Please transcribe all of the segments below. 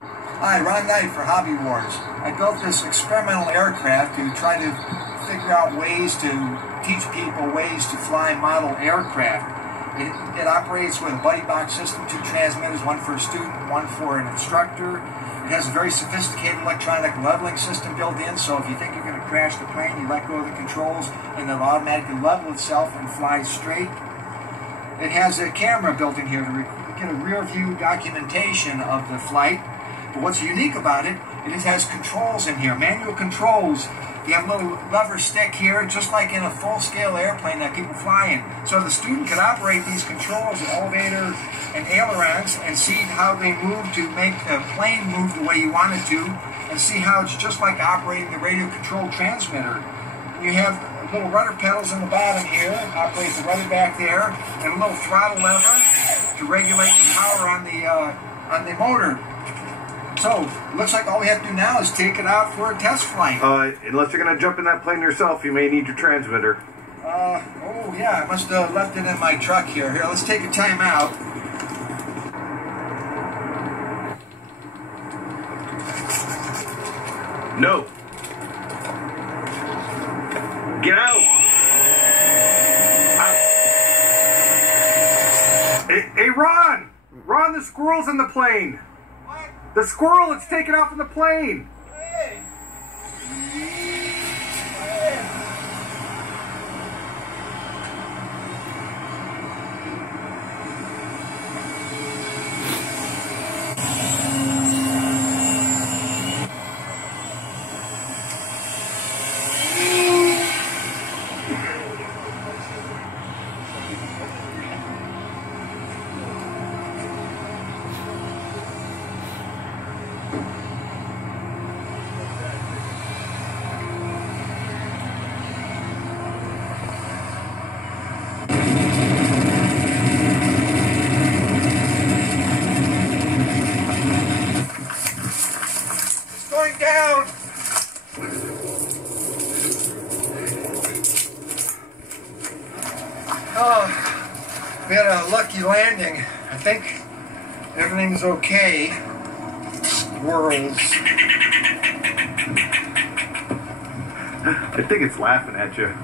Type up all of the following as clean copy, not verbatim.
Hi, Ron Knight for Hobby Wars. I built this experimental aircraft to try to figure out ways to teach people ways to fly model aircraft. It operates with a buddy box system, 2 transmitters, one for a student, one for an instructor. It has a very sophisticated electronic leveling system built in, so if you think you're going to crash the plane, you let go of the controls and it'll automatically level itself and fly straight. It has a camera built in here to get a rear view documentation of the flight. But what's unique about it, it has controls in here, manual controls. You have a little lever stick here, just like in a full-scale airplane that people fly in. So the student can operate these controls, the elevator and ailerons, and see how they move to make the plane move the way you want it to, and see how it's just like operating the radio-controlled transmitter. You have little rudder pedals in the bottom here, operate the rudder back there, and a little throttle lever to regulate the power on the motor. So, it looks like all we have to do now is take it out for a test flight. Unless you're going to jump in that plane yourself, you may need your transmitter. Oh yeah, I must have left it in my truck here. Here, let's take a time out. No. Get out. Hey, Ron! Ron, the squirrel's in the plane. What? The squirrel that's taken off in the plane. Hey! Going down. Oh, we had a lucky landing. I think everything's okay. Squirrels. I think it's laughing at you.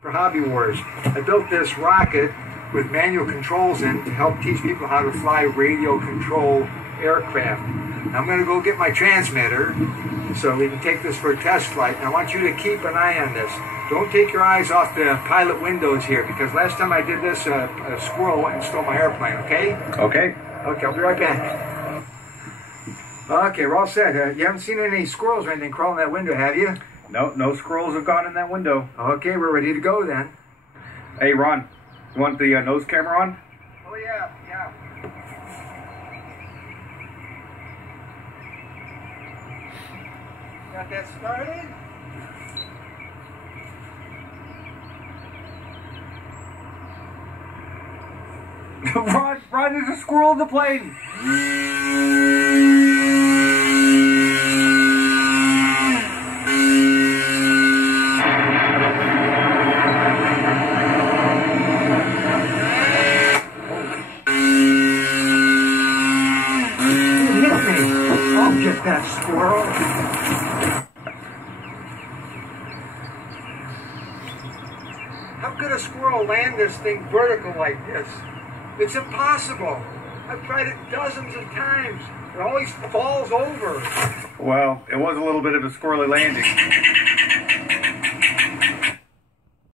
For Hobby Wars, I built this rocket with manual controls in to help teach people how to fly radio control aircraft. Now I'm going to go get my transmitter so we can take this for a test flight. And I want you to keep an eye on this. Don't take your eyes off the pilot windows here, because last time I did this, a squirrel went and stole my airplane, okay? Okay. Okay, I'll be right back. Okay, we're all set. You haven't seen any squirrels or anything crawling that window, have you? No squirrels have gone in that window. Okay, we're ready to go then. Hey, Ron, you want the nose camera on? Oh, yeah. Got that started? Ron, there's a squirrel in the plane. Get that squirrel. How could a squirrel land this thing vertical like this? It's impossible. I've tried it dozens of times. It always falls over. Well, it was a little bit of a squirrely landing.